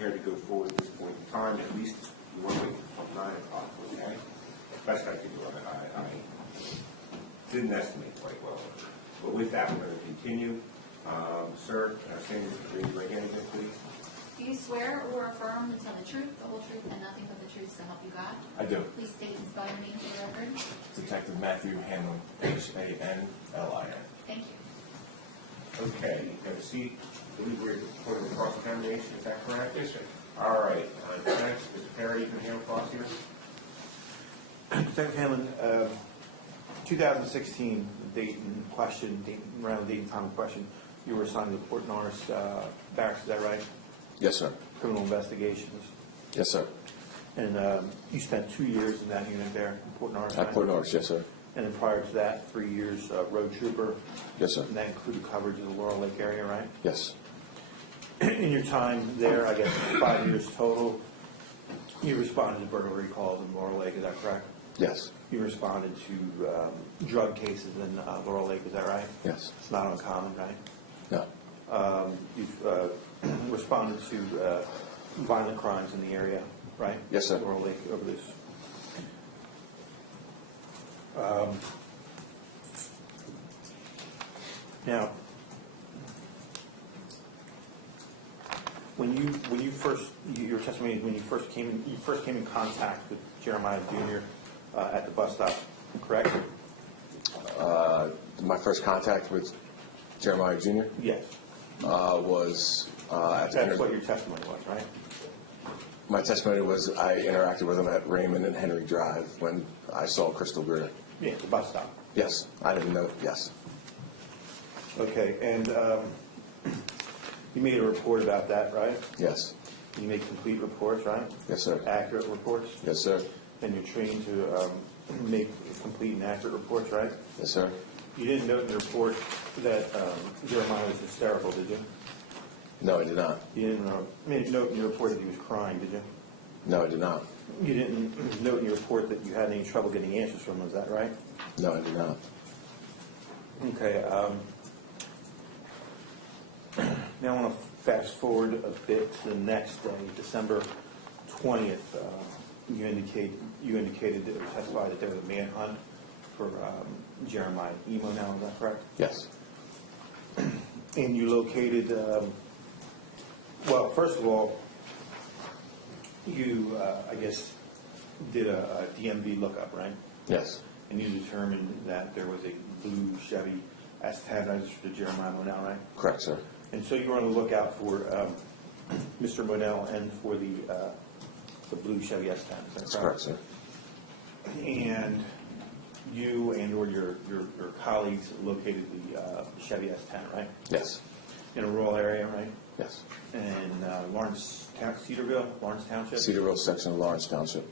prepared to go forward at this point in time. At least you want to wait until 9 o'clock, okay? Best I can do on it. I didn't estimate quite well. But with that, we're going to continue. Sir, can I stand and raise your right hand again, please? Do you swear or affirm to tell the truth, the whole truth, and nothing but the truth to help you God? I do. Please state and spell your name for the record. Detective Matthew Hamlin, Hanlin. Thank you. Okay, you have a seat. I believe we're reporting the cross-examination. Is that correct? Yes, sir. All right. Next, Mr. Perry, you can handle cross here. Detective Hamlin, 2016, the date in question, around the date and time in question, you were assigned to Port Norris Barracks, is that right? Yes, sir. Criminal investigations. Yes, sir. And you spent 2 years in that unit there in Port Norris, At right? Port Norris, yes, sir. And then prior to that, 3 years road trooper. Yes, sir. And that included coverage of the Laurel Lake area, right? Yes. In your time there, I guess 5 years total, you responded to burglary calls in Laurel Lake, is that correct? Yes. You responded to drug cases in Laurel Lake, is that right? Yes. It's not uncommon, right? No. You've responded to violent crimes in the area, right? Yes, sir. Laurel Lake over this. Now, when you first your testimony when you first came in contact with Jeremiah Jr. At the bus stop, correct? My first contact with Jeremiah Jr. Yes. Was at the That's what your testimony was, right? My testimony was I interacted with him at Raymond and Henry Drive when I saw Crystal Greer. Yeah, the bus stop. Yes. I didn't know. Yes. Okay, and you made a report about that, right? Yes. You make complete reports, right? Yes, sir. Accurate reports? Yes, sir. And you're trained to make complete and accurate reports, right? Yes, sir. You didn't note in the report that Jeremiah was hysterical, did you? No, I did not. You didn't note in your report that he was crying, did you? No, I did not. You didn't note in your report that you had any trouble getting answers from him, is that right? No, I did not. Okay. Now I want to fast forward a bit to the next day, December 20th. You indicated that it was testified that there was a manhunt for Jeremiah E. Monell, is that correct? Yes. And you located, well, first of all, you, I guess, did a DMV lookup, right? Yes. And you determined that there was a blue Chevy S10 registered to Jeremiah Monell, right? Correct, sir. And so you were on the lookout for Mr. Monell and for the blue Chevy S10, is that That's correct, sir. And you and or your colleagues located the Chevy S10, right? Yes. In a rural area, right? Yes. In Lawrence Township? Cedarville section of Lawrence Township.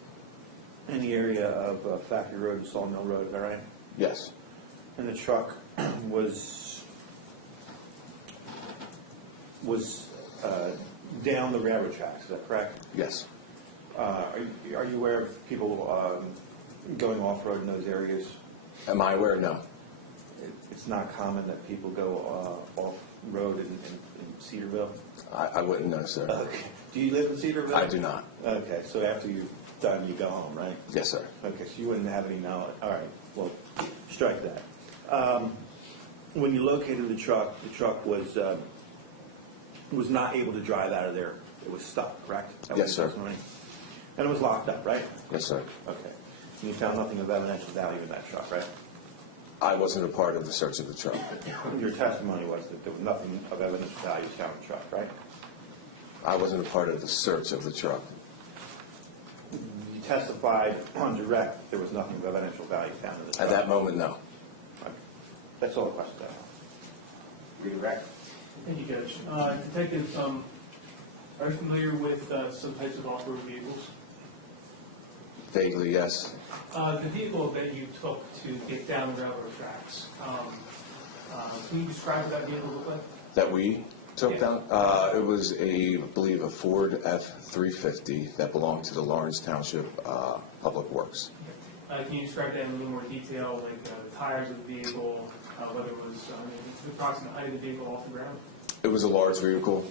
In the area of Factory Road and Sawmill Road, is that right? Yes. And the truck was down the railroad tracks, is that correct? Yes. Are you aware of people going off-road in those areas? Am I aware? No. It's not common that people go off-road in Cedarville? I wouldn't know, sir. Okay. Do you live in Cedarville? I do not. Okay, so after you're done, you go home, right? Yes, sir. Okay, so you wouldn't have any knowledge. All right, well, strike that. When you located the truck was not able to drive out of there. It was stuck, correct? That was Yes, sir. your testimony? And it was locked up, right? Yes, sir. Okay. And you found nothing of evidential value in that truck, right? I wasn't a part of the search of the truck. Your testimony was that there was nothing of evidential value found in the truck, right? I wasn't a part of the search of the truck. You testified on direct there was nothing of evidential value found in the truck. At that moment, no. Okay. That's all the questions I have. Redirect. Thank you, Judge. Detective, are you familiar with some types of off-road vehicles? Vaguely, yes. The vehicle that you took to get down the railroad tracks, can you describe what that vehicle looked like? That we took Yes. down? It was I believe, a Ford F-350 that belonged to the Lawrence Township Public Works. Can you describe that in a little more detail, like the tires of the vehicle, whether it was the approximate height of the vehicle off the ground? It was a large vehicle.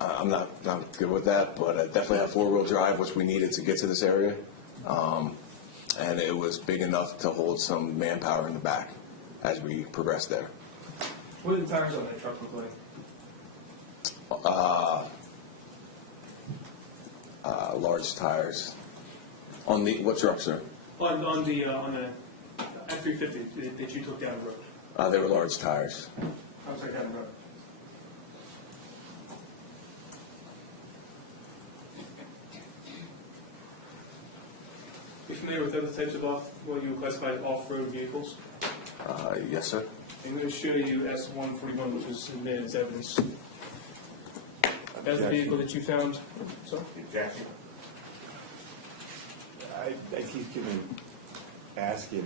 I'm not good with that, but I definitely have four-wheel drive, which we needed to get to this area. And it was big enough to hold some manpower in the back as we progressed there. What do the tires on that truck look like? Large tires. On the, what truck, sir? On the F-350 that you took down the road. They were large tires. Outside down the road. You familiar with other types of what you would classify as off-road vehicles? Yes, sir. I'm going to show you S-141, which was submitted as evidence. That's the vehicle that you found. So, Jackson? I keep asking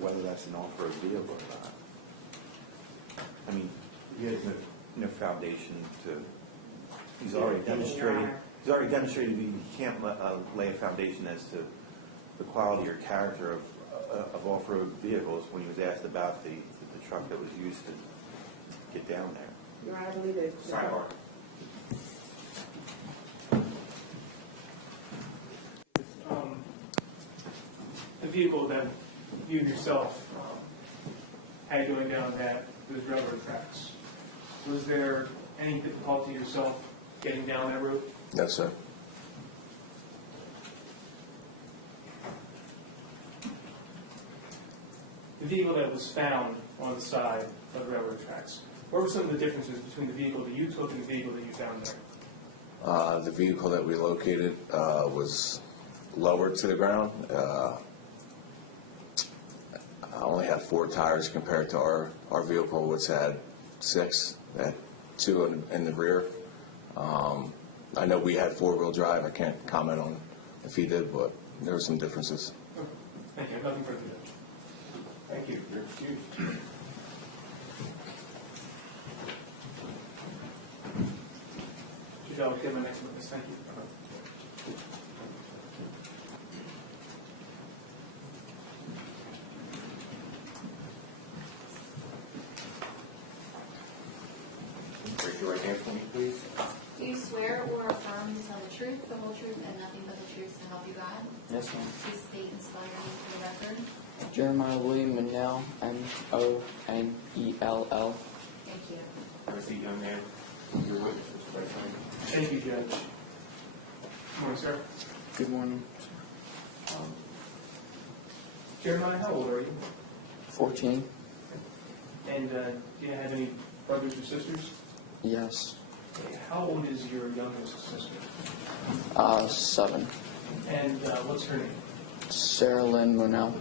whether that's an off-road vehicle or not. I mean, he has no foundation to, he's already demonstrated he can't lay a foundation as to the quality or character of off-road vehicles when he was asked about the truck that was used to get down there. Your Honor, I believe it. Sidebar. the vehicle that you yourself had going down those railroad tracks, was there any difficulty yourself getting down that road? No, sir. The vehicle that was found on the side of the railroad tracks, what were some of the differences between the vehicle that you took and the vehicle that you found there? The vehicle that we located was lowered to the ground. I only had 4 tires compared to our vehicle, which had 6, had 2 in the rear. I know we had 4-wheel drive. I can't comment on if he did, but there were some differences. Thank you. I have nothing further to add. Thank you. You're excused. I'll get my next witness. Thank you. Raise your right hand for me, please. Do you swear or affirm to tell the truth, the whole truth, and nothing but the truth to help you God? Yes, ma'am. Please state and spell your name for the record. Jeremiah William Monell, Monell. Thank you. Have a seat, young man. Your witness, Mr. President. Thank you, Judge. Good morning, sir. Good morning. Jeremiah, how old are you? 14? And do you have any brothers or sisters? Yes. Okay, how old is your youngest sister? 7. And what's her name? Sarah Lynn Monell?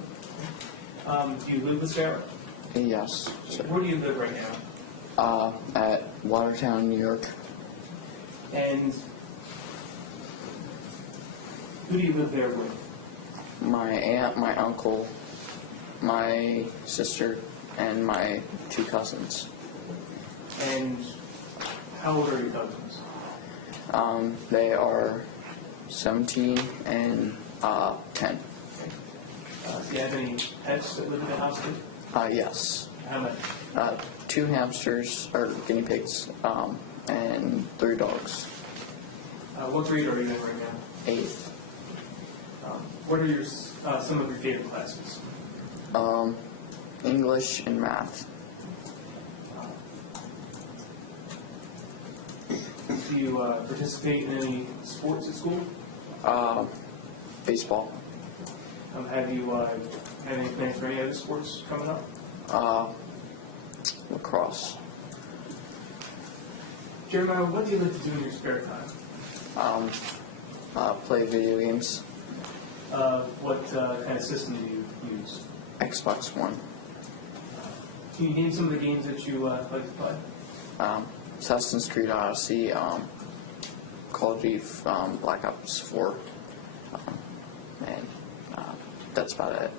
Do you live with Sarah? Yes, sir. Where do you live right now? At Watertown, New York. And who do you live there with? My aunt, my uncle, my sister, and my 2 cousins. And how old are your cousins? They are 17 and 10. Do you have any pets that live in the house too? Yes. How many? 2 hamsters, or guinea pigs, and 3 dogs. What grade are you in right now? 8th. What are some of your favorite classes? English and math. Do you participate in any sports at school? Baseball. Have you had any plans for any other sports coming up? Lacrosse. Jeremiah, what do you like to do in your spare time? Play video games. What kind of system do you use? Xbox One. Can you name some of the games that you like to play? Assassin's Creed Odyssey. Call of Duty Black Ops 4. And that's about it.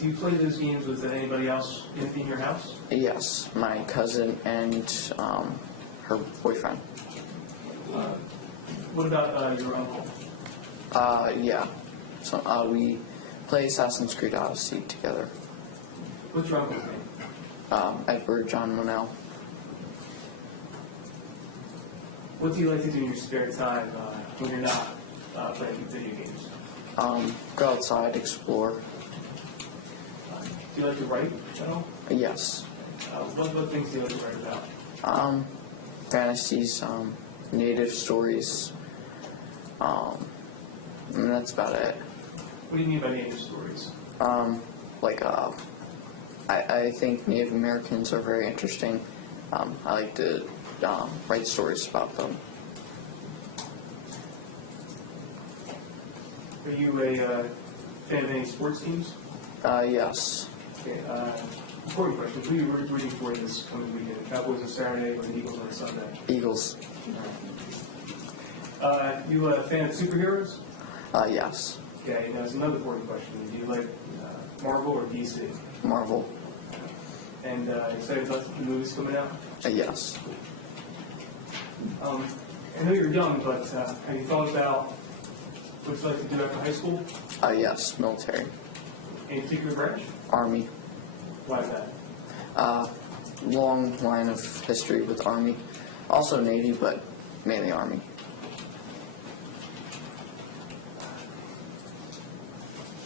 Do you play those games with anybody else in your house? Yes, my cousin and her boyfriend. What about your uncle? Yeah. So we play Assassin's Creed Odyssey together. What's your uncle's name? Edward John Monell. What do you like to do in your spare time when you're not playing video games? Go outside, explore. Do you like to write at all? Yes. What things do you like to write about? Fantasies, native stories. And that's about it. What do you mean by native stories? I think Native Americans are very interesting. I like to write stories about them. Are you a fan of any sports teams? Yes. Okay, important question. Who are you rooting for this coming weekend? Cowboys on Saturday or the Eagles on Sunday? Eagles. You a fan of superheroes? Yes. Okay, now it's another important question. Do you like Marvel or DC? Marvel. And excited about the movies coming out? Yes. I know you're young, but have you thought about what you'd like to do after high school? Yes. Military. Any particular branch? Army. Why is that? Long line of history with Army. Also Navy, but mainly Army.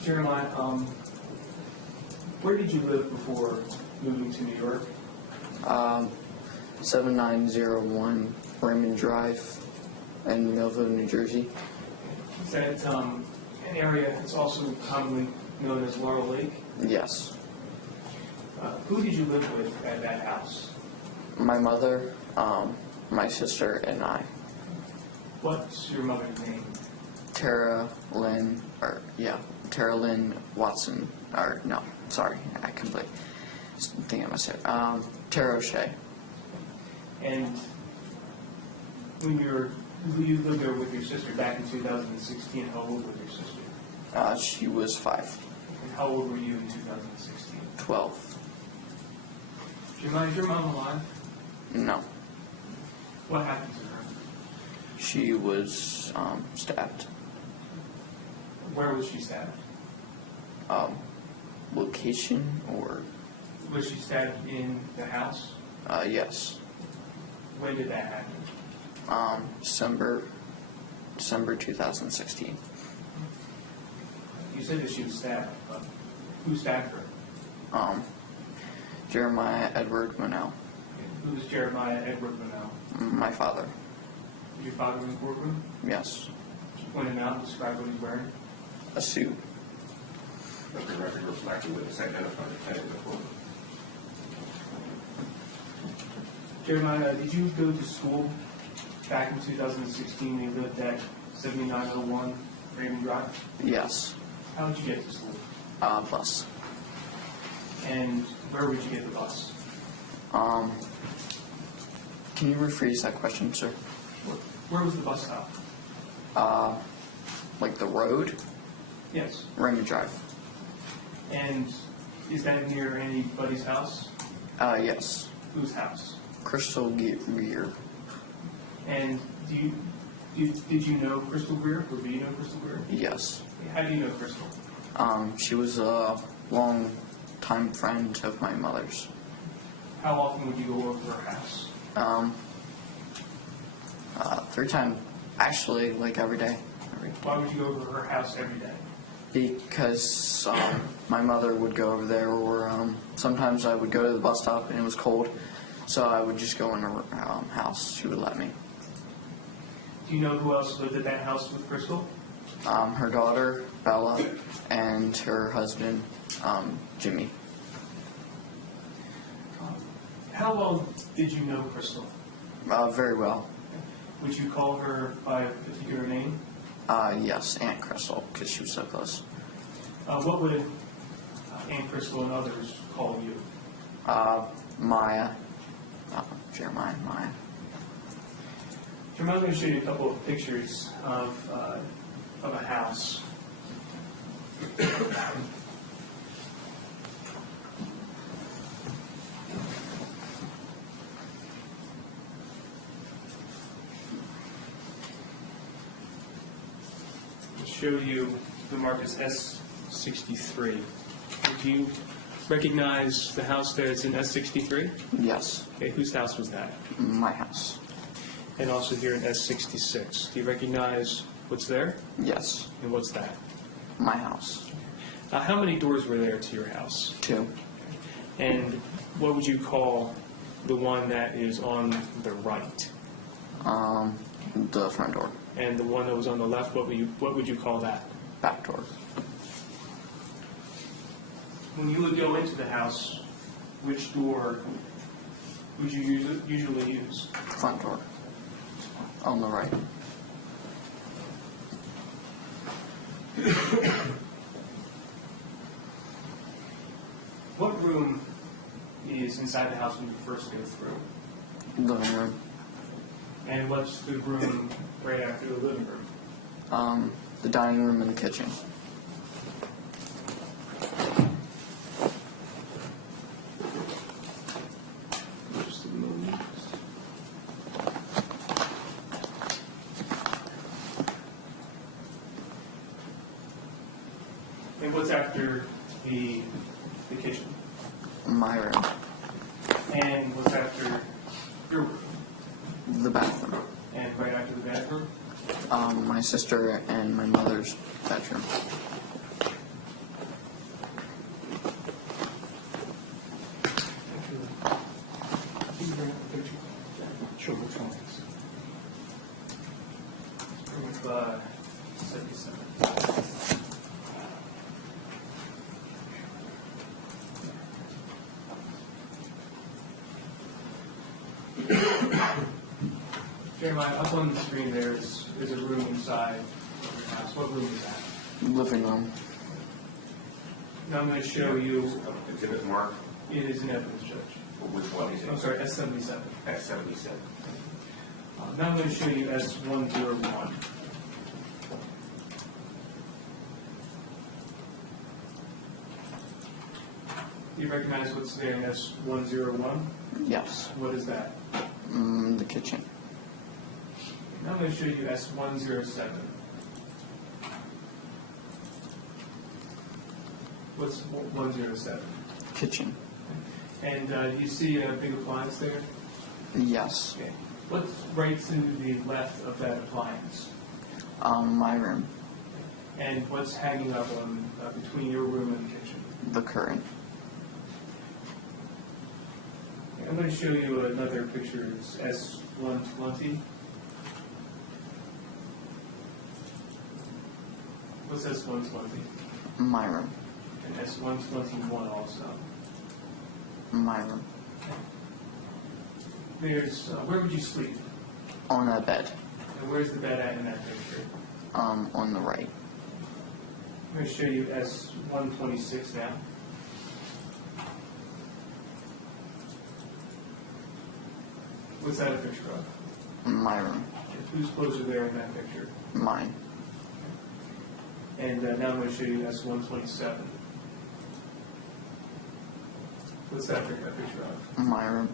Jeremiah, where did you live before moving to New York? 7901 Raymond Drive in Millville, New Jersey. Is that an area that's also commonly known as Laurel Lake? Yes. Who did you live with at that house? My mother, my sister, and I. What's your mother's name? Tara Lynn Watson, I completely think I must say, Tara O'Shea. And when you lived there with your sister back in 2016, how old was your sister? She was 5. And how old were you in 2016? 12. Jeremiah, is your mom alive? No. What happened to her? She was stabbed. Where was she stabbed? Location or Was she stabbed in the house? yes. When did that happen? December 2016. You said that she was stabbed, but who stabbed her? Jeremiah Edward Monell. Who was Jeremiah Edward Monell? My father. Was your father in the courtroom? Yes. Point him out and describe what he's wearing. A suit. Let the record reflect who was identified the defendant before. Jeremiah, did you go to school back in 2016 when you lived at 7901 Raymond Drive? Yes. How did you get to school? Bus. And where would you get the bus? Can you rephrase that question, sir? Where was the bus stop? Like the road? Yes. Raymond Drive. And is that near anybody's house? Yes. Whose house? Crystal Gear. And did you know Crystal Greer, or do you know Crystal Greer? Yes. How do you know Crystal? She was a long time friend of my mother's. How often would you go over to her house? 3 times, actually, like every day. Why would you go over to her house every day? Because my mother would go over there, or sometimes I would go to the bus stop and it was cold, so I would just go in her house. She would let me. Do you know who else lived at that house with Crystal? Her daughter, Bella, and her husband, Jimmy. How well did you know Crystal? Very well. Would you call her by a particular name? Yes, Aunt Crystal, because she was so close. What would Aunt Crystal and others call you? Maya. Jeremiah, Maya. I'm going to show you a couple of pictures of a house. I'll show you the mark is S63. Do you recognize the house that's in S63? Yes, Okay, whose house was that? my house. and also here in S66. Do you recognize what's there Yes. and what's that? My house. How many doors were there to your house? 2. And what would you call the one that is on the right? The front door. And the one that was on the left, what would you call that? Back door. When you would go into the house, which door would you usually use? Front door. On the right. What room is inside the house when you first go through? Living room. And what's the room right after the living room? The dining room and the kitchen. Just a moment. And what's after the kitchen? My room. And what's after your room? The bathroom. And right after the bathroom? My sister and my mother's bedroom. Sure, which one? 77. Jeremiah, up on the screen there is a room inside of your house. What room is that? Living room. Now I'm going to show you, Exhibit mark, it is an evidence judge. which one is it? I'm sorry, S77. S77. Now I'm going to show you S101. Do you recognize what's there in S101? Yes. What is that? The kitchen. Now I'm going to show you S107. What's 107? Kitchen. And do you see a big appliance there? Yes. Okay. What's right to the left of that appliance? My room. And what's hanging up on between your room and the kitchen? The curtain. I'm going to show you another picture. It's S120. What's S120? My room. And S121 also. My room. There's, where would you sleep? On that bed. And where's the bed at in that picture? On the right. I'm going to show you S126 now. What's that a picture of? My room. Whose clothes are there in that picture? Mine. And now I'm going to show you S127. What's that picture of? My room.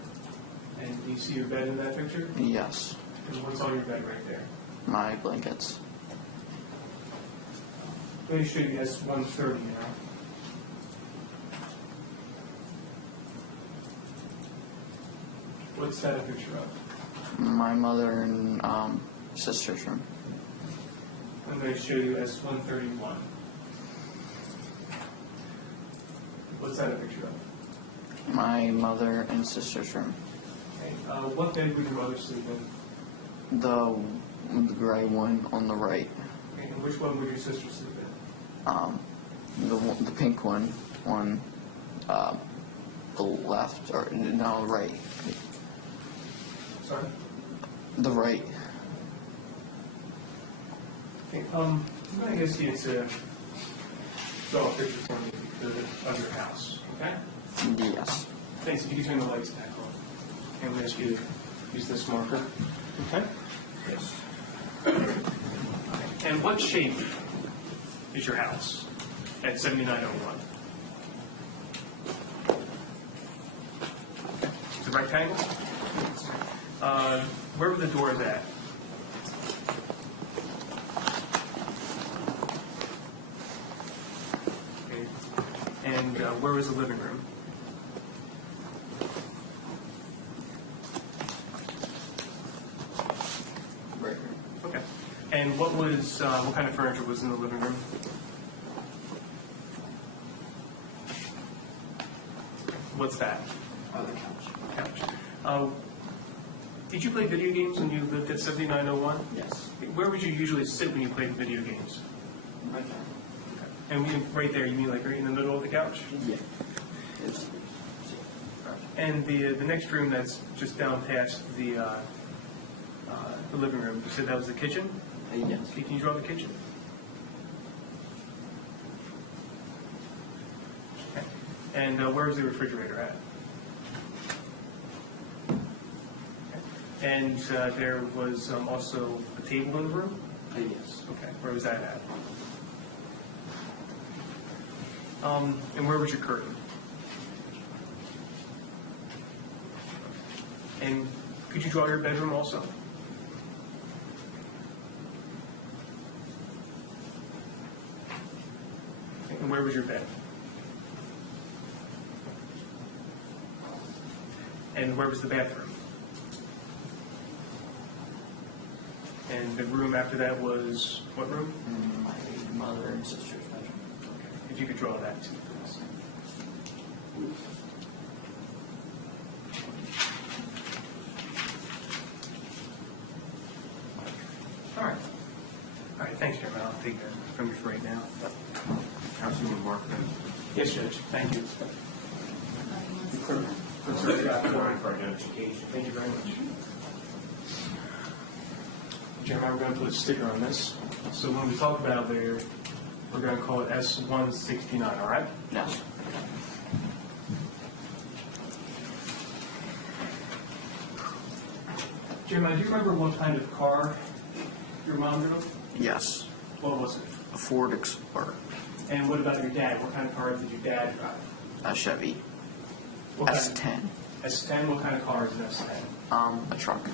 And do you see your bed in that picture? Yes. And what's on your bed right there? My blankets. Let me show you S130 now. What's that a picture of? My mother and sister's room. I'm going to show you S131. What's that a picture of? My mother and sister's room. Okay. What bed would your mother sleep in? The gray one on the right. Okay. And which one would your sister sleep in? The pink one on the left, or no, right. Sorry? The right. Okay. I'm going to ask you to draw a picture for me of your house. Okay? Yes. Thanks. If you can turn the lights back on. And I'm going to ask you to use this marker. Okay? Yes. And what shape is your house at 7901? It's a rectangle? Where were the doors at? Okay. And where was the living room? And what kind of furniture was in the living room? What's that? The couch. Couch. Did you play video games when you lived at 7901? Yes. Where would you usually sit when you played video games? Right there. And right there, you mean like right in the middle of the couch? Yeah. It's, And the next room that's just down past the living room, you said that was the kitchen? yes. Okay, can you draw the kitchen? Okay. And where's the refrigerator at? Okay. And there was also a table in the room? Yes. Okay, where was that at? And where was your curtain? And could you draw your bedroom also? And where was your bed? And where was the bathroom? And the room after that was what room? My mother and sister's bedroom. If you could draw that too, please. All right. All right, thanks, Chairman. I'll take that from you for right now. Councilman Martin. Yes, Judge. Thank you. For identification. Thank you very much. Chairman, we're going to put a sticker on this. So when we talk about there, we're going to call it S169, all right? Yes. Jeremiah, do you remember what kind of car your mom drove? Yes. What was it? A Ford Explorer. And what about your dad? What kind of car did your dad drive? A Chevy. What kind S10. S10? What kind of car is an S10? A truck.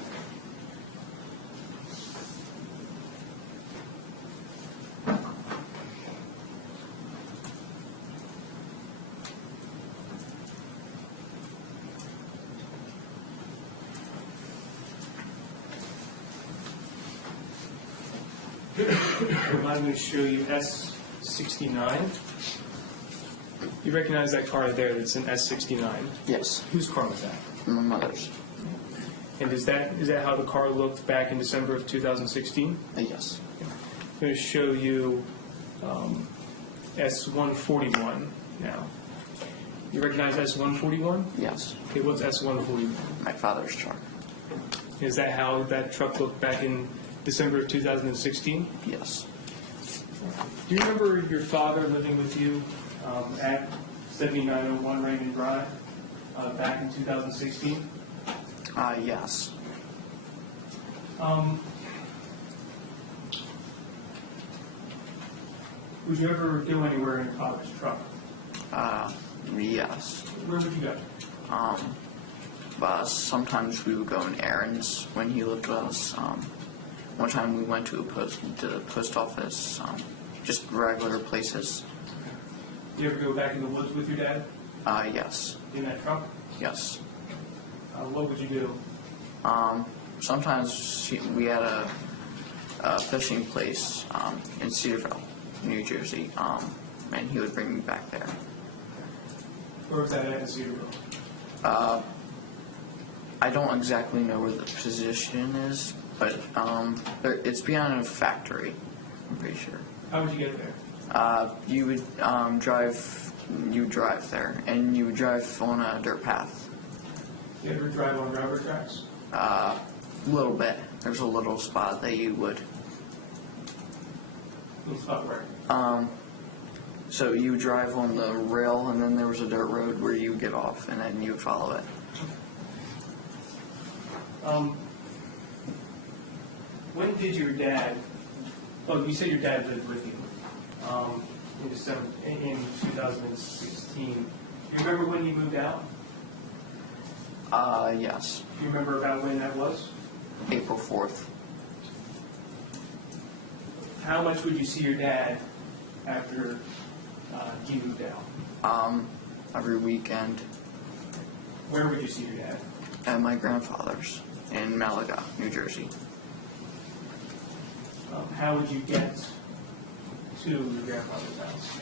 I'm going to show you S69. You recognize that car there that's an S69. Yes. Whose car was that? My mother's. And is that how the car looked back in December of 2016? Yes. I'm going to show you S141 now. You recognize S141? Yes. Okay, what's S141? My father's truck. Is that how that truck looked back in December of 2016? Yes. Do you remember your father living with you at 7901 Raymond Drive back in 2016? Yes. Would you ever go anywhere in your father's truck? Yes. Where would you go? But sometimes we would go on errands when he lived with us. One time we went to the post office, just regular places. You ever go back in the woods with your dad Yes. in that truck? Yes. What would you do? Sometimes we had a fishing place in Cedarville, New Jersey, and he would bring me back there. Where was that at in Cedarville? I don't exactly know where the position is, but it's beyond a factory, I'm pretty sure. How would you get there? You would drive there, and you would drive on a dirt path. You ever drive on railroad tracks? A little bit. There's a little spot that you would. Little spot where? So you would drive on the rail, and then there was a dirt road where you would get off, and then you would follow it. When did your dad? Oh, you said your dad lived with you in 2016. Do you remember when he moved out? Yes. Do you remember about when that was? April 4th. How much would you see your dad after he moved out? Every weekend Where would you see your dad? at my grandfather's in Malaga, New Jersey. how would you get to your grandfather's house?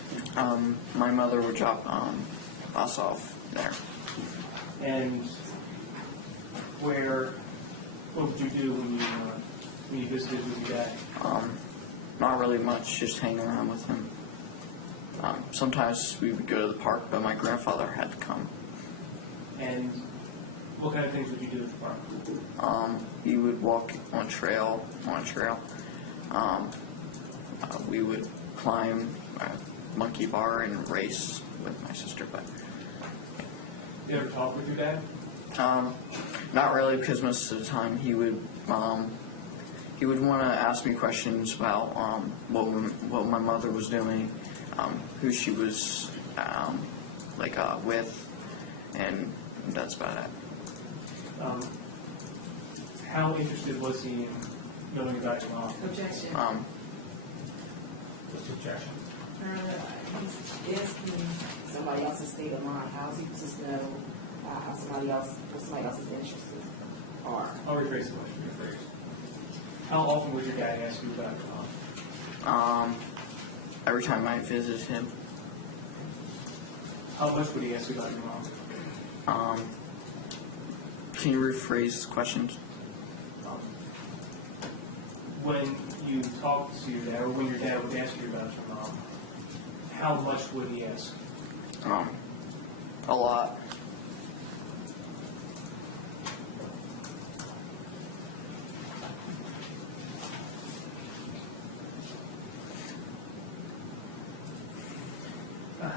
My mother would drop us off there. And what would you do when you visited with your dad? Not really much, just hang around with him. Sometimes we would go to the park, but my grandfather had to come. And what kind of things would you do at the park? We would walk on a trail. We would climb a monkey bar and race with my sister, but You ever talk with your dad? not really, because most of the time he would want to ask me questions about what my mother was doing, who she was with, and that's about it. How interested was he in knowing about your mom? Objection. What's the objection? He's asking somebody else's state of mind. How is he supposed to know what somebody else's interests are? I'll rephrase the question. How often would your dad ask you about your mom? Every time I visited him. How much would he ask you about your mom? Can you rephrase the questions? When you talked to your dad, or when your dad would ask you about your mom, how much would he ask? A lot.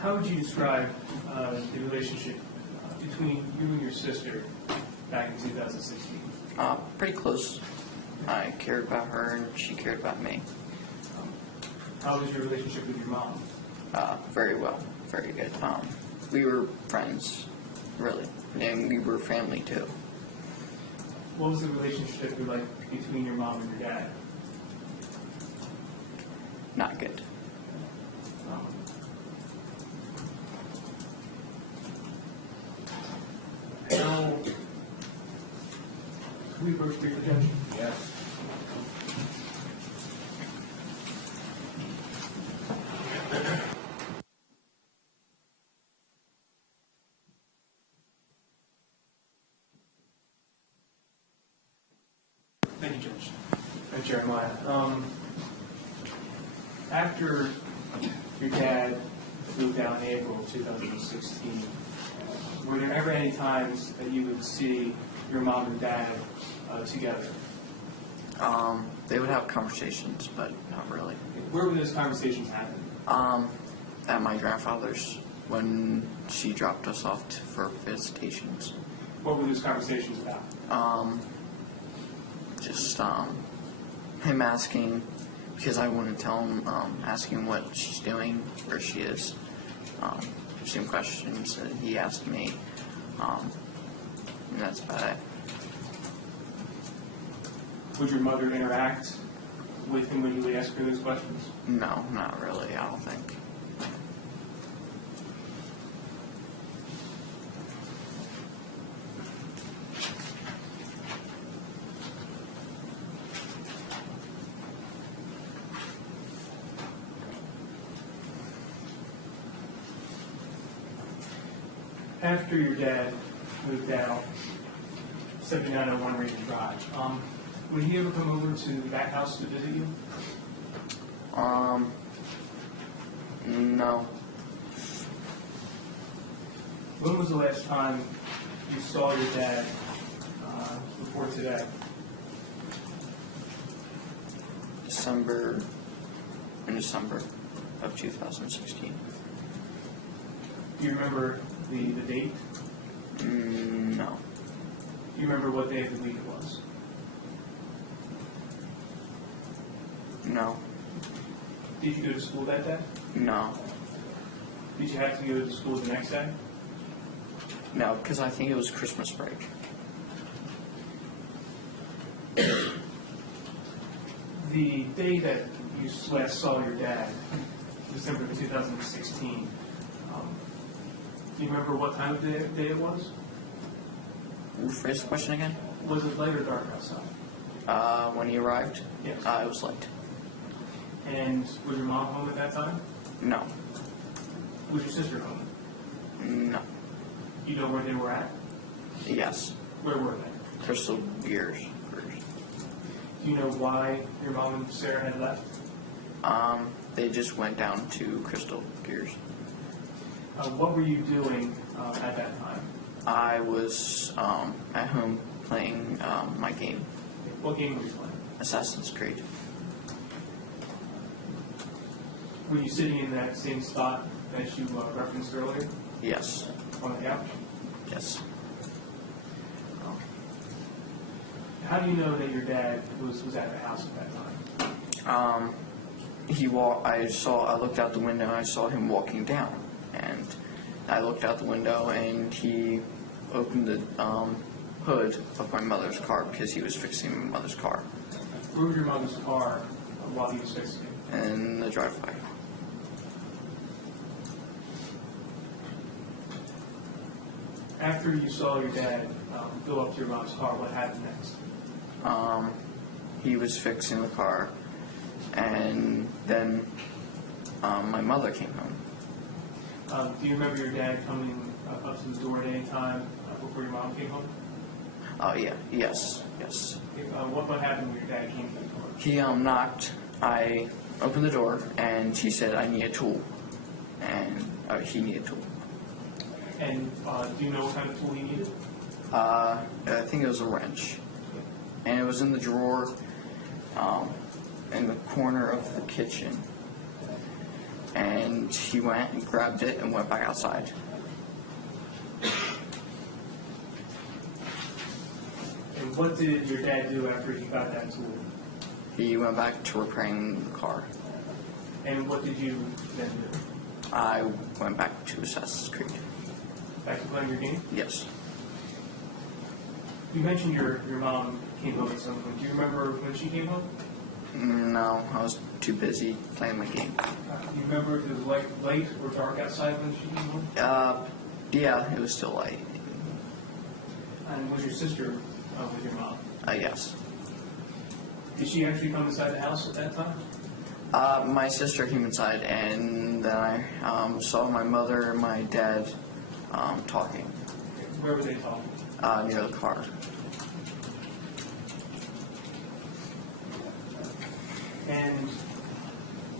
How would you describe the relationship between you and your sister back in 2016? Pretty close. I cared about her and she cared about me. How was your relationship with your mom? Very well. Very good. We were friends, really. And we were family, too. What was the relationship like between your mom and your dad? Not good. How... Can we approach brief objection? Yes. Thank you, Judge. And Jeremiah. After your dad moved out in April of 2016, were there ever any times that you would see your mom and dad together? They would have conversations, but not really. Where would those conversations happen? At my grandfather's, when she dropped us off for visitations. What were those conversations about? Just him asking, because I wouldn't tell him, asking what she's doing, where she is. Same questions that he asked me, and that's about it. Would your mother interact with him when he would ask her those questions? No, not really, I don't think. After your dad moved out, 7901 Raven Drive, would he ever come over to that house to visit you? No. When was the last time you saw your dad before today? In December of 2016. Do you remember the date? No. Do you remember what day of the week it was? No. Did you go to school that day? No. Did you have to go to school the next day? No, because I think it was Christmas break. The day that you last saw your dad, December of 2016, do you remember what time of day it was? Rephrase the question again? Was it light or dark outside? When he arrived? Yes. It was late. And was your mom home at that time? No. Was your sister home? No. You know where they were at? Yes. Where were they? Crystal Gears. Do you know why your mom and Sarah had left? They just went down to Crystal Gears. What were you doing at that time? I was at home playing my game, What game were you playing? Assassin's Creed. Were you sitting in that same spot that you referenced earlier Yes. on the couch? Yes. How do you know that your dad was at the house at that time? I looked out the window, I saw him walking down, and I looked out the window, and he opened the hood of my mother's car because he was fixing my mother's car Where was your mother's car while he was fixing it? in the driveway. After you saw your dad go up to your mom's car, what happened next? He was fixing the car, and then my mother came home. Do you remember your dad coming up to the door at any time before your mom came home? Oh yeah, yes. What happened when your dad came to the door? He knocked. I opened the door, and he said, "I need a tool," and he needed a tool. And do you know what kind of tool he needed? I think it was a wrench, and it was in the drawer, in the corner of the kitchen. And he went and grabbed it and went back outside. And what did your dad do after he got that tool? He went back to repairing the car. And what did you then do? I went back to Assassin's Creed. Back to playing your game? Yes. You mentioned your mom came home at some point. Do you remember when she came home? No, I was too busy playing my game. Do you remember if it was light or dark outside when she came home? Yeah, it was still light. And was your sister with your mom? Yes. Did she actually come inside the house at that time? My sister came inside, and then I saw my mother and my dad talking Where were they talking? near the car. And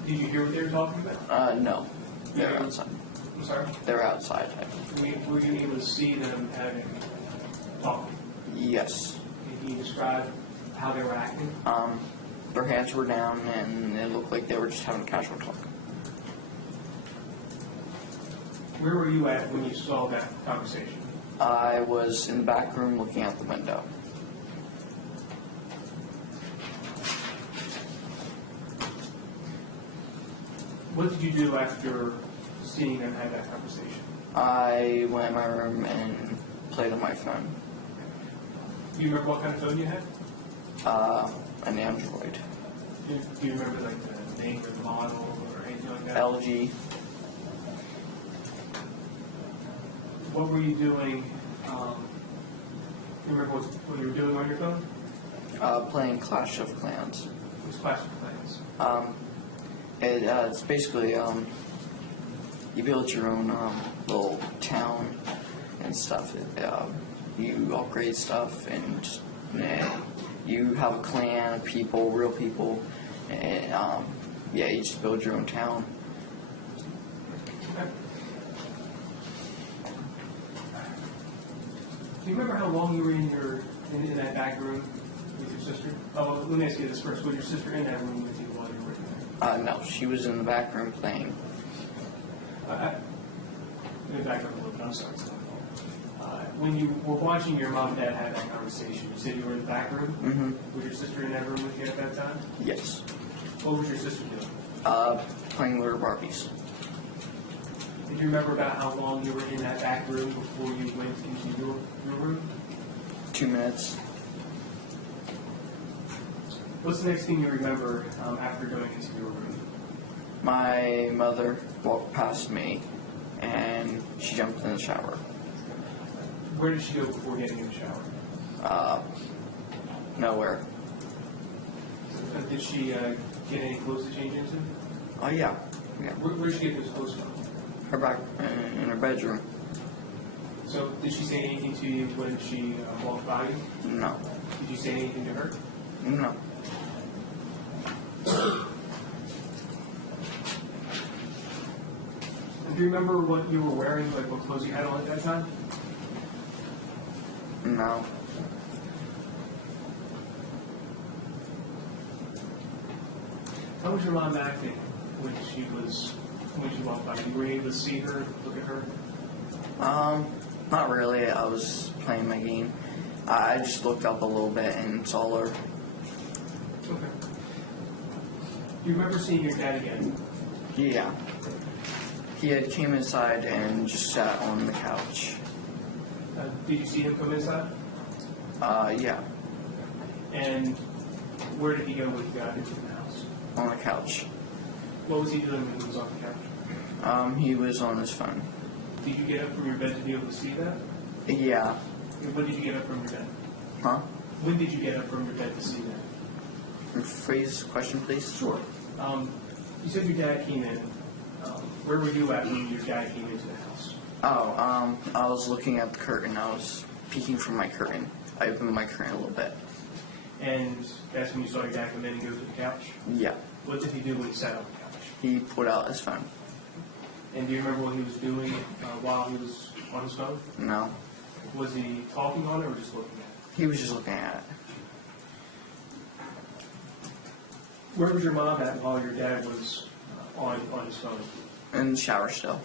did you hear what they were talking about? No, they were outside. I'm sorry? They were outside. Were you able to see them having talking? Yes. Can you describe how they were acting? Their hands were down, and it looked like they were just having a casual talk. Where were you at when you saw that conversation? I was in the back room looking out the window. What did you do after seeing them have that conversation? I went in my room and played on my phone. Do you remember what kind of phone you had? An Android. Do you remember like the name or the model or anything like that? LG. What were you doing? You remember what you were doing on your phone? Playing Clash of Clans. It was Clash of Clans. It's basically you build your own little town and stuff. You upgrade stuff, and just, you have a clan of people, real people, and yeah, you just build your own town. Okay. Do you remember how long you were in that back room with your sister? Oh, let me ask you this first. Was your sister in that room with you while you were in there? No, she was in the back room playing. Let me back up a little bit. I'm sorry. It's my fault. When you were watching your mom and dad have that conversation, you said you were in the back room? Mm-hmm. Was your sister in that room with you at that time? Yes. What was your sister doing? Playing little Barbies. Do you remember about how long you were in that back room before you went into your room? 2 minutes. What's the next thing you remember after going into your room? My mother walked past me, and she jumped in the shower. Where did she go before getting in the shower? Nowhere. Did she get any clothes to change into? Oh, yeah. Yeah. Where did she get those clothes from? Her back in her bedroom. So did she say anything to you when she walked by you? No. Did you say anything to her? No. Do you remember what you were wearing, like what clothes you had on at that time? No. How was your mom acting when she walked by you? Were you able to see her, look at her? Not really. I was playing my game. I just looked up a little bit and saw her. Okay. Do you remember seeing your dad again? Yeah. He had came inside and just sat on the couch. Did you see him come inside? Yeah. And where did he go when he got into the house? On the couch. What was he doing when he was on the couch? He was on his phone. Did you get up from your bed to be able to see that? Yeah. When did you get up from your bed? Huh? When did you get up from your bed to see that? Rephrase the question, please. Sure. You said your dad came in. Where were you at when your dad came into the house? Oh, I was looking at the curtain. I was peeking from my curtain. I opened my curtain a little bit. And that's when you saw your dad come in and go to the couch? Yeah. What did he do when he sat on the couch? He pulled out his phone. And do you remember what he was doing while he was on his phone? No. Was he talking on it or just looking at He was just looking at it. it? Where was your mom at while your dad was on his phone? In the shower still.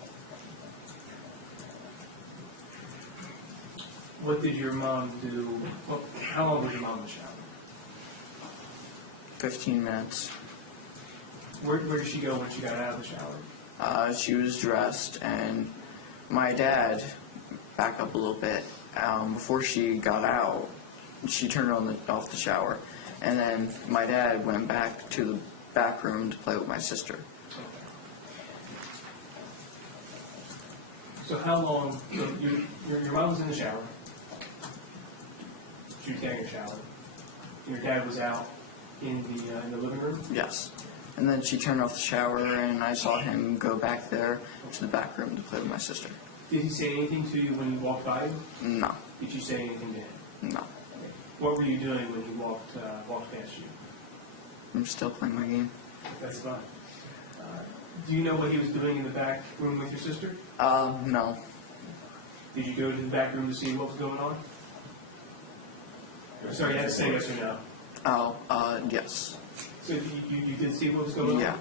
What did your mom do? Well, how long was your mom in the shower? 15 minutes. Where did she go when she got out of the shower? She was dressed, and my dad, back up a little bit, before she got out, she turned off the shower, and then my dad went back to the back room to play with my sister. So how long? So your mom was in the shower. She was taking a shower. Your dad was out in the living room. Yes. And then she turned off the shower, and I saw him go back there to the back room to play with my sister. Did he say anything to you when he walked by you? No. Did you say anything to him? No. What were you doing when he walked past you? I'm still playing my game. That's fine. Do you know what he was doing in the back room with your sister? No. Did you go to the back room to see what was going on? Sorry, you had to say yes or no. Oh, yes. So you did see what was going on? Yeah.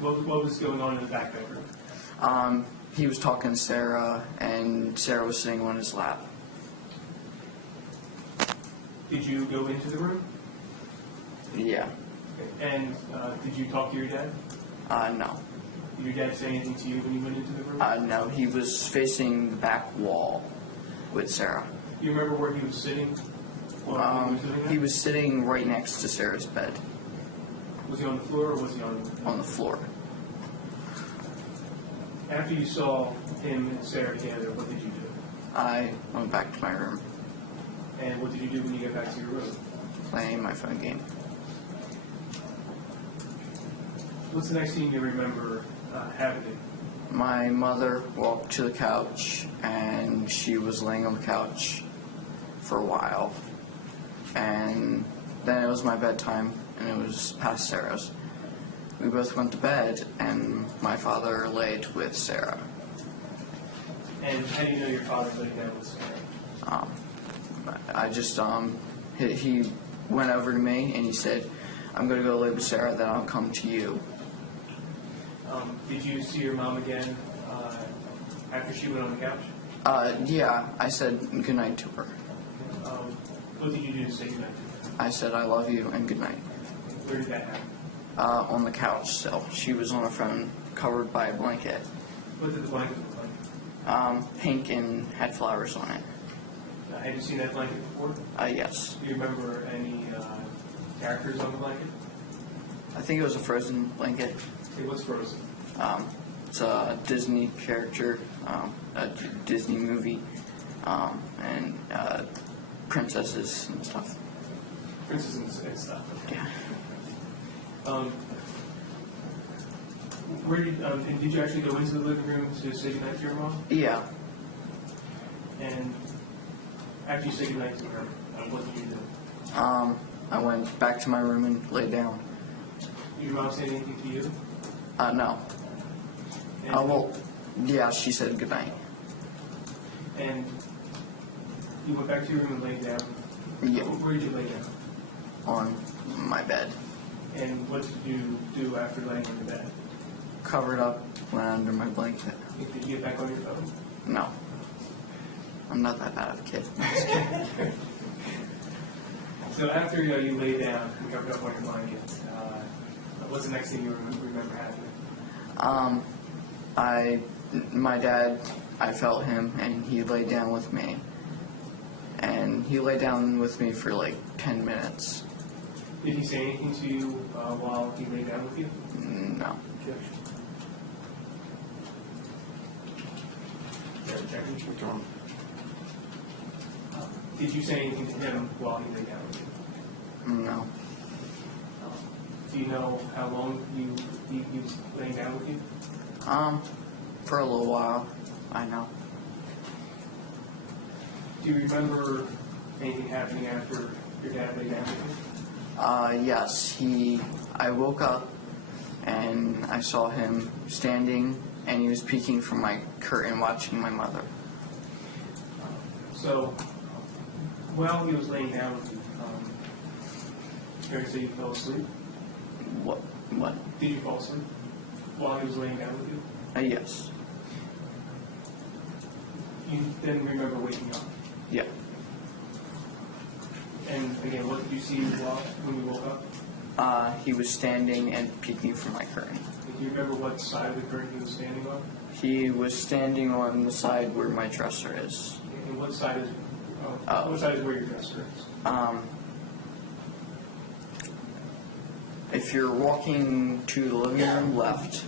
What was going on in the back bedroom? He was talking to Sarah, and Sarah was sitting on his lap. Did you go into the room? Yeah. And did you talk to your dad? No. Did your dad say anything to you when you went into the room? No, he was facing the back wall with Sarah. Do you remember where he was sitting? While he was doing that? He was sitting right next to Sarah's bed Was he on the floor or was he on the floor. After you saw him and Sarah together, what did you do? I went back to my room, And what did you do when you got back to your room? playing my phone game. What's the next thing you remember happening? My mother walked to the couch, and she was laying on the couch for a while. And then it was my bedtime, and it was past Sarah's. We both went to bed, and my father laid with Sarah. And how do you know your father laid down with Sarah? I just, he went over to me, and he said, "I'm going to go lay with Sarah, then I'll come to you." Did you see your mom again after she went on the couch? Yeah, I said goodnight to her. What did you do to say goodnight to her? I said, "I love you," and goodnight. Where did that happen? On the couch still. She was on her phone, covered by a blanket. What did the blanket look like? Pink and had flowers on it. Had you seen that blanket before? Yes. Do you remember any characters on the blanket? I think it was a Frozen blanket. It was frozen. It's a Disney character, a Disney movie, and princesses and stuff. Princesses and stuff. Yeah. Where did you actually go into the living room to say goodnight to your mom? Yeah. And after you say goodnight to her, what did you do? I went back to my room and laid down. Did your mom say anything to you? No. And, Well, yeah, she said goodnight. and you went back to your room and laid down. Yeah. Where did you lay down? On my bed. And what did you do after laying in the bed? Covered up, went under my blanket. Did you get back on your phone? No. I'm not that bad of a kid. So after you lay down and covered up on your blanket, what's the next thing you remember happening? My dad, I felt him, and he laid down with me. And he lay down with me for like 10 minutes. Did he say anything to you while he lay down with you? No. Objection. Objection. Did you say anything to him while he lay down with you? No. Do you know how long he was laying down with you? For a little while, I know. Do you remember anything happening after your dad lay down with you? Yes, I woke up and I saw him standing and he was peeking from my curtain watching my mother. So, while he was laying down with you, fair to say you fell asleep? What? Did you fall asleep while he was laying down with you? Yes. You then remember waking up. Yeah. And again, what did you see when you woke up? He was standing and peeking from my curtain. Do you remember what side of the curtain he was standing on? He was standing on the side where my dresser is. And what side is where your dresser is? If you're walking to the living room, left.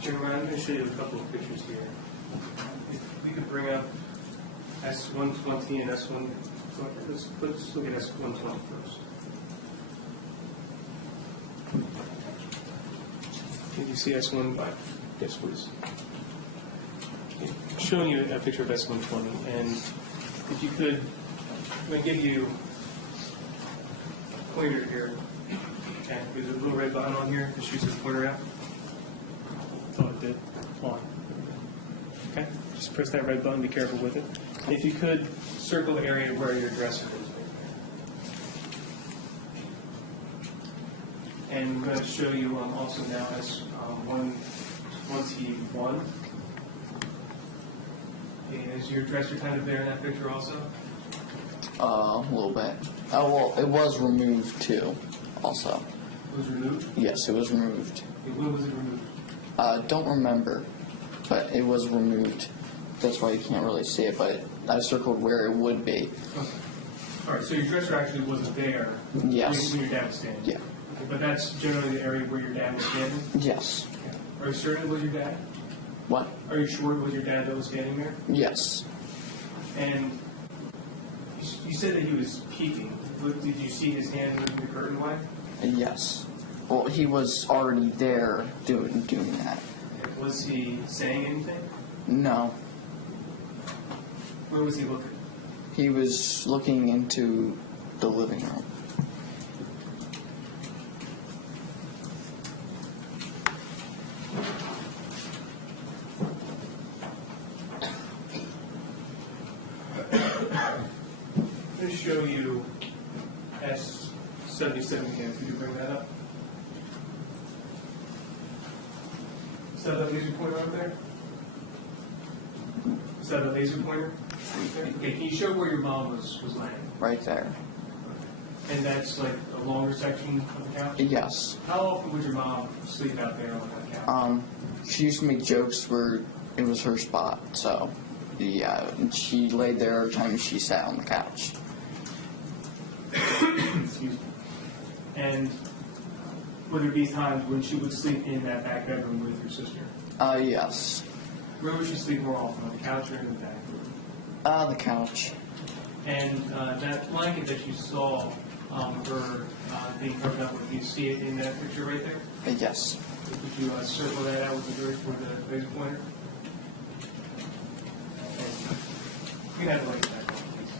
Jeremiah, I'm going to show you a couple of pictures here. If we could bring up S120 and S1, let's look at S120 first. Can you see S1? Yes, please. I'm showing you a picture of S120, and if you could, I'm going to give you a pointer here. Okay, there's a little red button on here that shoots the pointer out. Thought it did. On. Okay, just press that red button, be careful with it. If you could, circle the area where your dresser is. And I'm going to show you also now as 121. Is your dresser kind of there in that picture also? A little bit. Oh, well, it was removed too, also. It was removed? Yes, it was removed. When was it removed? Don't remember, but it was removed. That's why you can't really see it, but I circled where it would be. Okay. All right, so your dresser actually wasn't there Yes. when your dad was standing? Yeah. Okay, but that's generally the area where your dad was standing? Yes. Okay. Are you certain it was your dad? What? Are you sure it was your dad that was standing there? Yes. And you said that he was peeking. Did you see his hand moving the curtain away? Yes. Well, he was already there doing that. Was he saying anything? No. Where was he looking? He was looking into the living room. I'm going to show you S77 again. Could you bring that up? Is that the laser pointer over there? Is that a laser pointer? Okay, can you show where your mom was laying? Right there. And that's like a longer section of the couch? Yes. How often would your mom sleep out there on that couch? she used to make jokes where it was her spot, so yeah, she laid there every time she sat on the couch. Excuse me. And would there be times when she would sleep in that back bedroom with your sister? Yes. Where would she sleep more often, on the couch or in the back room? The couch. And that blanket that you saw her being covered up with, do you see it in that picture right there? Yes. Would you circle that out with the laser pointer? You can have the light back on, please.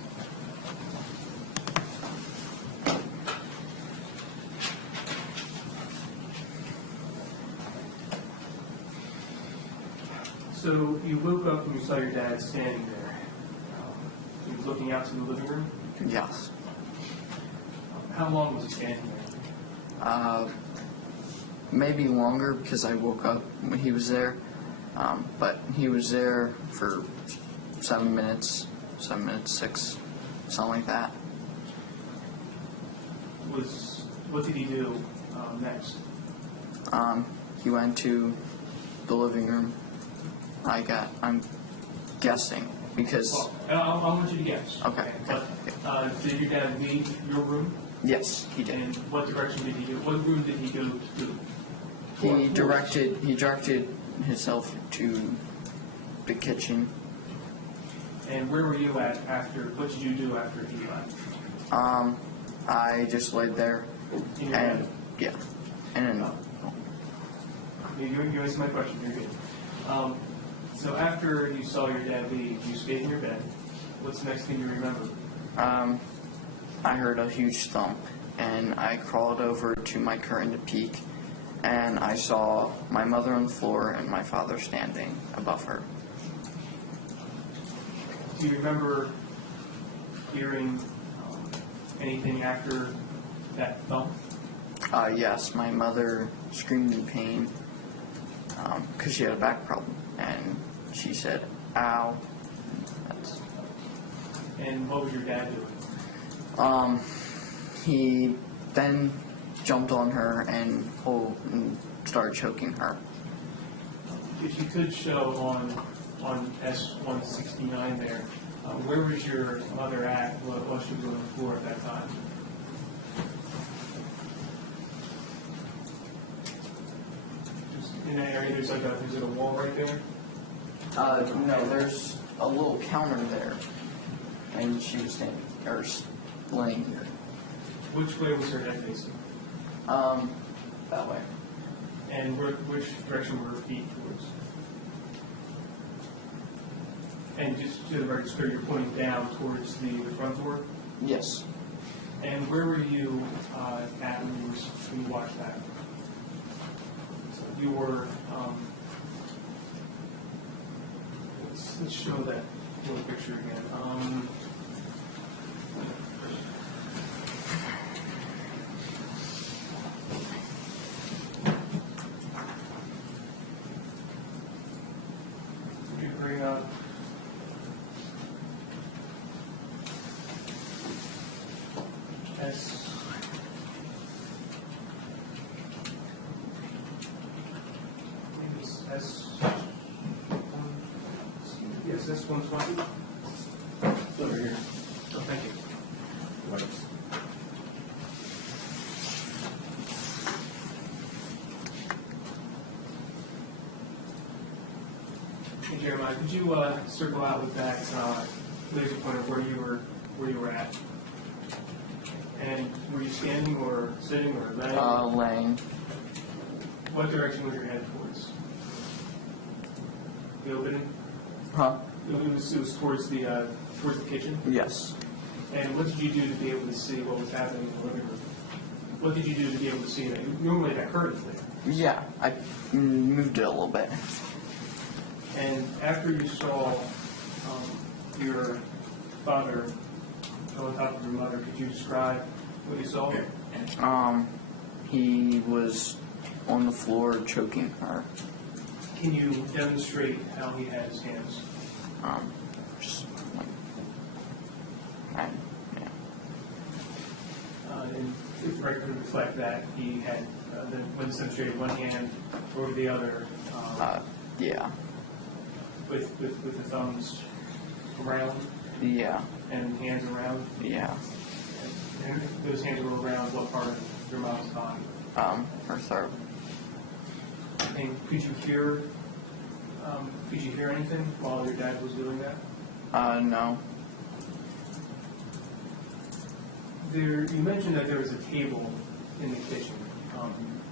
So you woke up and you saw your dad standing there. He was looking out to the living room. Yes. How long was he standing there? Maybe longer because I woke up when he was there. But he was there for 7 minutes, 6, something like that. What did he do next? He went to the living room. I'm guessing because, Well, I want you to guess. Okay. But did your dad leave your room? yes, he did. And what direction did he go? What room did he go to? He directed himself to the kitchen. And where were you at after? What did you do after he left? I just laid there In your and bed? yeah, and You answered my question. You're good. So after you saw your dad leave, you stayed in your bed. What's the next thing you remember? I heard a huge thump, and I crawled over to my curtain to peek, and I saw my mother on the floor and my father standing above her. Do you remember hearing anything after that thump? Yes, my mother screamed in pain because she had a back problem, and she said, "Ow." And what was your dad doing? He then jumped on her and started choking her. If you could show on S-169 there, where was your mother at while she was on the floor at that time? Just in that area, there's like a wall right there. No, there's a little counter there, and she was laying here. Which way was her head facing? That way. And which direction were her feet towards? And just to the record, clear, you're pointing down towards the front door. Yes. And where were you at when you watched that? So you were. Let's show that little picture again. Could you bring up? Yes, S-120. It's over here. Oh, thank you. Hey, Jeremiah, could you circle out with that laser pointer where you were at? And were you standing or sitting or laying? Laying. What direction was your head towards? The opening? Huh? It was towards the kitchen. Yes. And what did you do to be able to see what was happening in the living room? What did you do to be able to see that? Normally that curtain's there. Yeah, I moved it a little bit. And after you saw your father on top of your mother, could you describe what you saw? He was on the floor choking her. Can you demonstrate how he had his hands? Just like, yeah. And if record would reflect that he had, when demonstrated one hand over the other, Yeah. with the thumbs around Yeah. and hands around. Yeah. And those hands were around what part of your mom's body? Her throat. And could you hear anything while your dad was doing that? No. You mentioned that there was a table in the kitchen.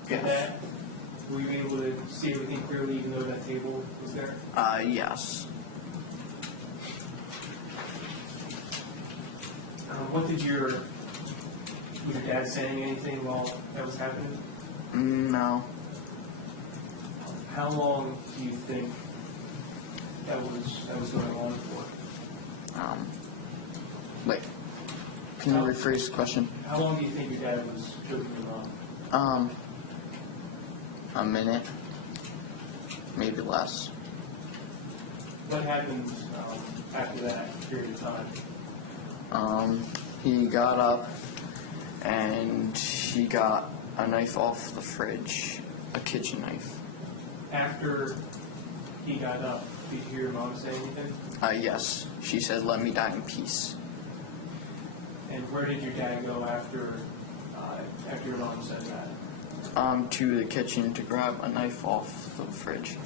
Yes. Were you able to see everything clearly even though that table was there? Yes. Was your dad saying anything while that was happening? No. How long do you think that was going on for? Wait. Can you rephrase the question? How long do you think your dad was choking your mom? A minute. Maybe less. What happened after that period of time? He got up and he got a knife off the fridge, a kitchen knife. After he got up, did you hear your mom say anything? Yes. She said, "Let me die in peace." And where did your dad go after your mom said that? To the kitchen to grab a knife off the fridge.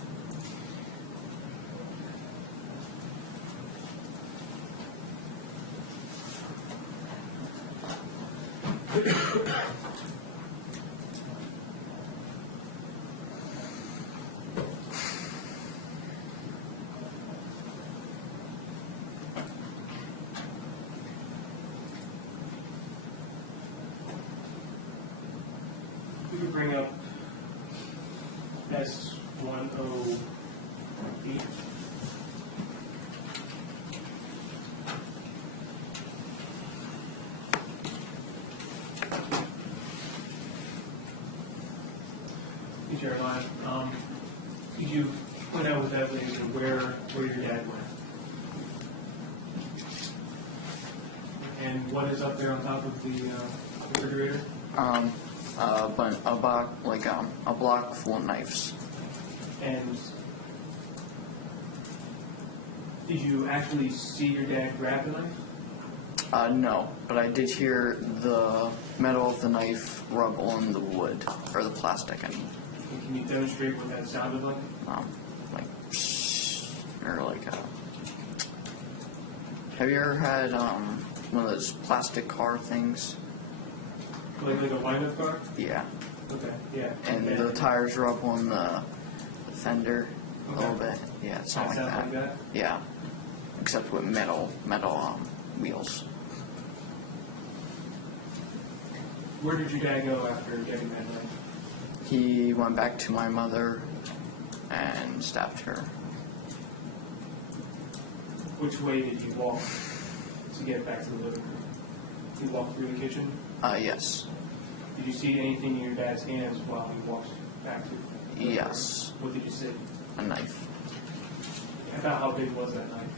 We could bring up S-108. Hey, Jeremiah, could you point out with that laser where your dad went? And what is up there on top of the refrigerator? But a block full of knives. And did you actually see your dad grab the knife? No, but I did hear the metal of the knife rub on the wood, or the plastic, I mean. And can you demonstrate what that sounded like? Like, psh, or like have you ever had, one of those plastic car things? Like a wind-up car? Yeah. Okay, yeah. And the tires rub on the fender a little bit. Yeah, it sounds That like sounds that. like that? Yeah. Except with metal wheels. Where did your dad go after getting that knife? He went back to my mother and stabbed her. Which way did he walk to get back to the living room? He walked through the kitchen? Yes. Did you see anything in your dad's hands while he walked back to the living room? Yes. What did you see? A knife. About how big was that knife?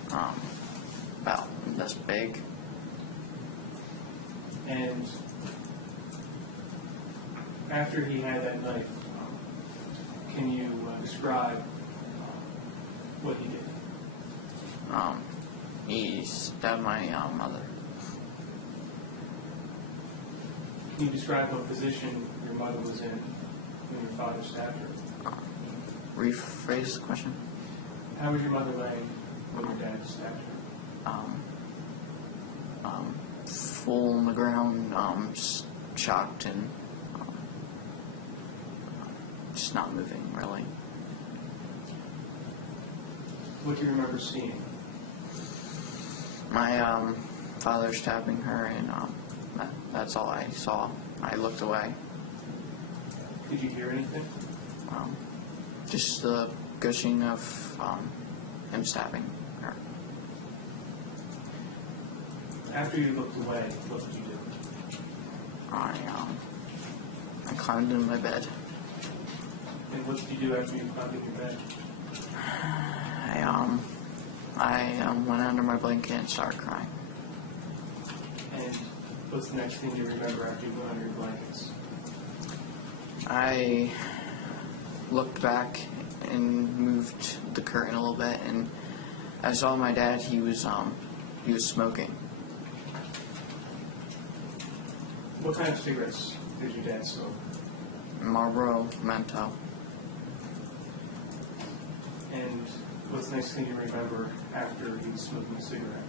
About this big. And after he had that knife, can you describe what he did? He stabbed my mother. Can you describe what position your mother was in when your father stabbed her? Rephrase the question. How was your mother laying when your dad stabbed her? Full on the ground, just shocked and just not moving really. What do you remember seeing? My father stabbing her, and that's all I saw. I looked away. Did you hear anything? Just the gushing of him stabbing her. After you looked away, what did you do? I climbed into my bed. And what did you do after you climbed in your bed? I went under my blanket and started crying. And What's the next thing you remember after you go under your blankets? I looked back and moved the curtain a little bit, and I saw my dad. He was smoking. What kind of cigarettes did your dad smoke? Marlboro, Mento. And what's the next thing you remember after he was smoking a cigarette?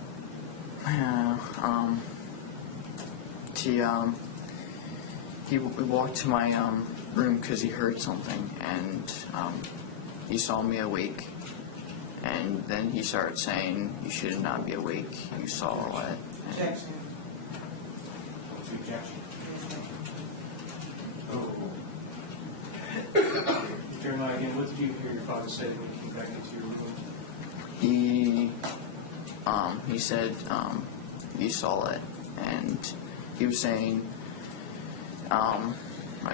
He walked to my room because he heard something, and he saw me awake, and then he started saying, "You should not be awake. You saw it." Objection. What's the objection? Jeremiah, again, what did you hear your father say when you came back into your room? He said, "You saw it," and he was saying,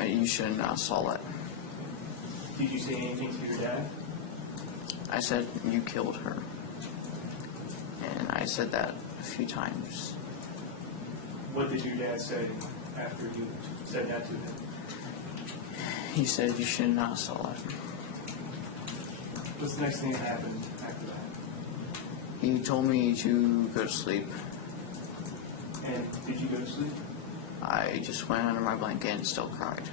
"You shouldn't have saw it." Did you say anything to your dad? I said, "You killed her," and I said that a few times. What did your dad say after you said that to him? He said, "You should not saw it." What's the next thing that happened after that? He told me to go to sleep. And did you go to sleep? I just went under my blanket and still cried.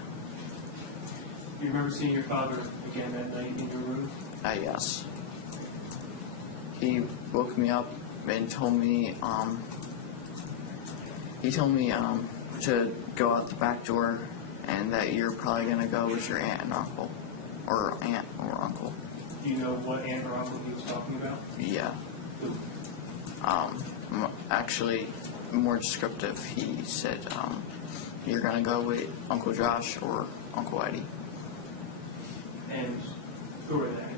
Do you remember seeing your father again that night in your room? Yes. He woke me up and told me, to go out the back door, and that you're probably gonna go with your aunt and uncle, or aunt or uncle. Do you know what aunt or uncle he was talking about? Yeah. Who? Actually, more descriptive. He said, you're gonna go with Uncle Josh or Uncle Eddie. And who are they?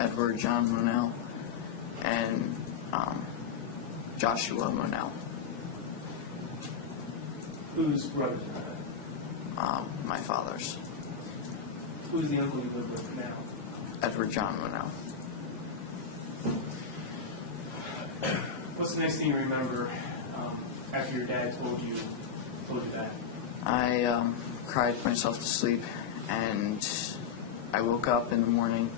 Edward John Monell and Joshua Monell. Whose brothers are they? My father's. Who's the uncle you live with now? Edward John Monell. What's the next thing you remember after your dad told you that? I cried myself to sleep, and I woke up in the morning,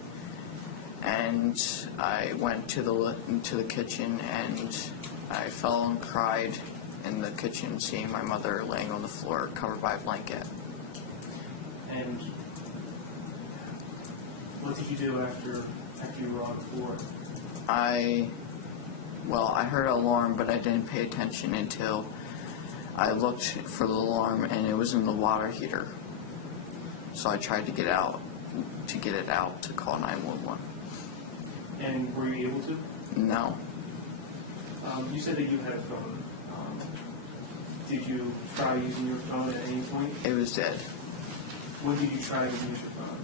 and I went to the kitchen, and I fell and cried in the kitchen, seeing my mother laying on the floor covered by a blanket. And what did you do after you were on the floor? I heard an alarm, but I didn't pay attention until I looked for the alarm, and it was in the water heater. So I tried to get it out to call 911. And were you able to? No. You said that you had a phone. Did you try using your phone at any point? It was dead. When did you try to use your phone?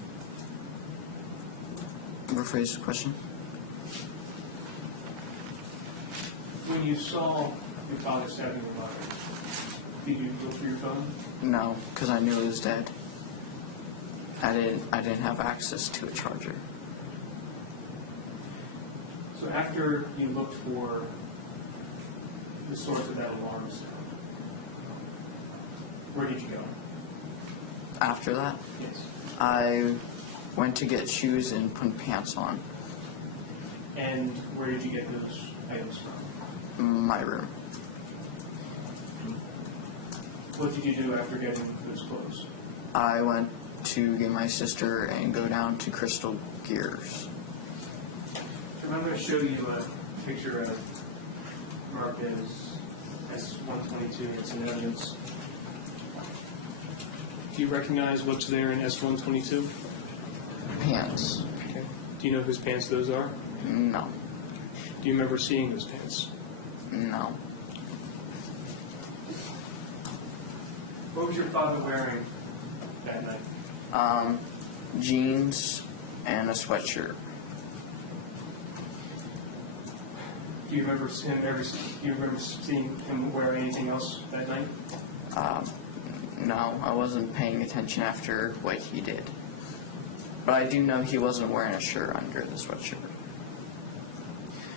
Rephrase the question. When you saw your father stabbing your mother, did you look for your phone? No, because I knew it was dead. I didn't have access to a charger. So after you looked for the source of that alarm sound, where did you go? After that, Yes. I went to get shoes and put pants on. And where did you get those items from? My room. What did you do after getting those clothes? I went to get my sister and go down to Crystal Gears. I'm going to show you a picture of marked as S-122. It's in evidence. Do you recognize what's there in S-122? Pants. Okay. Do you know whose pants those are? No. Do you remember seeing those pants? No. What was your father wearing that night? Jeans and a sweatshirt. Do you remember seeing him wear anything else that night? No, I wasn't paying attention after what he did. But I do know he wasn't wearing a shirt under the sweatshirt.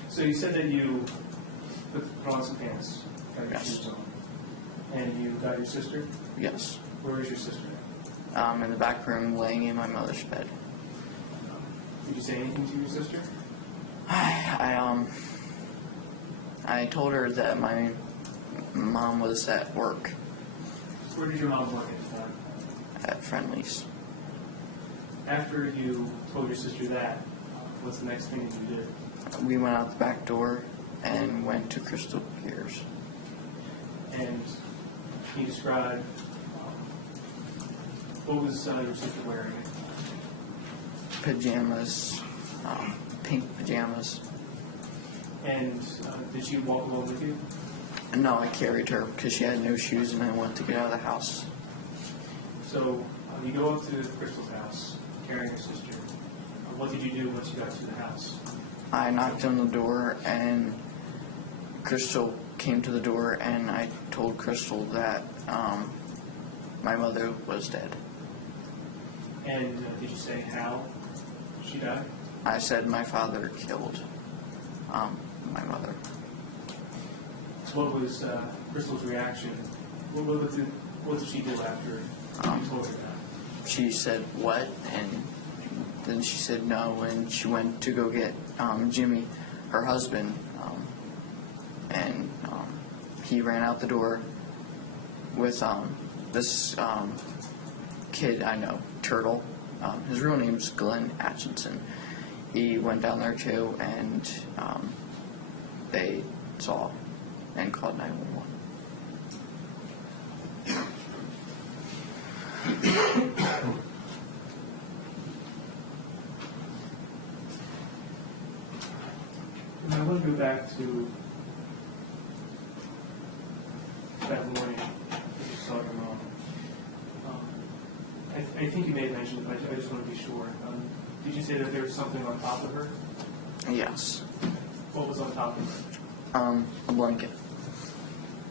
So you said that you put on some pants Got your Yes. shoes on. And you got your sister? Yes. Where is your sister? In the back room, laying in my mother's bed. Did you say anything to your sister? I told her that my mom was at work Where did your mom work at the time? at Friendly's. After you told your sister that, what's the next thing that you did? We went out the back door and went to Crystal Piers. And he described, what was your sister wearing? Pajamas, pink pajamas. And did she walk along with you? No, I carried her because she had no shoes and I went to get out of the house. So you go up to Crystal's house, carrying your sister. What did you do once you got to the house? I knocked on the door and Crystal came to the door and I told Crystal that my mother was dead. And did you say how she died? I said my father killed my mother. What was Crystal's reaction? What did she do after you told her that? She said, "What?" And then she said no, and she went to go get Jimmy, her husband, and he ran out the door with this kid I know, Turtle. His real name's Glenn Atchison. He went down there too, and they saw and called 911. And I want to go back to that morning that you saw your mom. I think you may have mentioned it, but I just want to be sure. Did you say that there was something on top of her? Yes. What was on top of her? A blanket.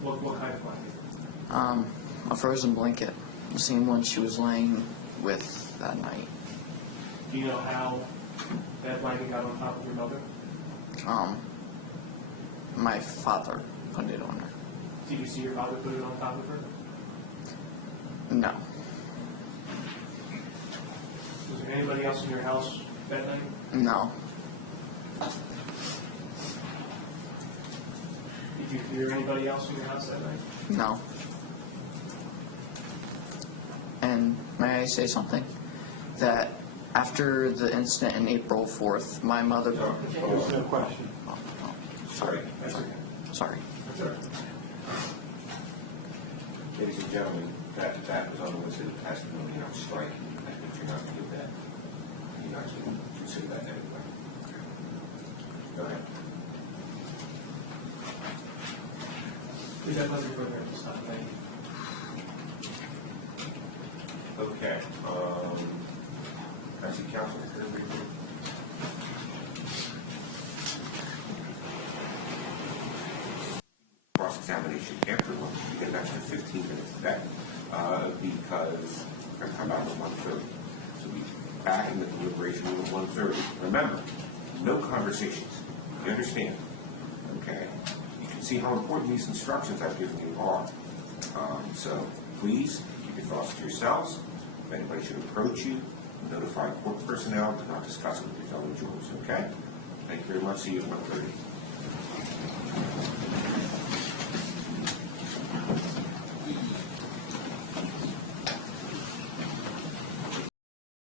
What kind of blanket? A frozen blanket. The same one she was laying with that night. Do you know how that blanket got on top of your mother? My father put it on her. Did you see your father put it on top of her? No. Was there anybody else in your house that night? No. Did you hear anybody else in your house that night? No. And may I say something? That after the incident in April 4th, my mother... There's no question. Sorry. That's okay. Sorry. That's all right. Ladies and gentlemen, that was unsolicited testimony on strike. I think you're not going to give that. You're not going to consider that anyway. Go ahead. Please have nothing further at this time. Thank you. Okay. I see counsel here briefly. Cross-examination afterwards, you get an extra 15 minutes today, because we're going to come out at 1:30. So we back in the deliberation room at 1:30. Remember, no conversations. You understand? Okay? You can see how important these instructions I've given you are. So please keep your thoughts to yourselves. If anybody should approach you, notify court personnel. Do not discuss it with your fellow jurors. Okay? Thank you very much. See you at 1:30.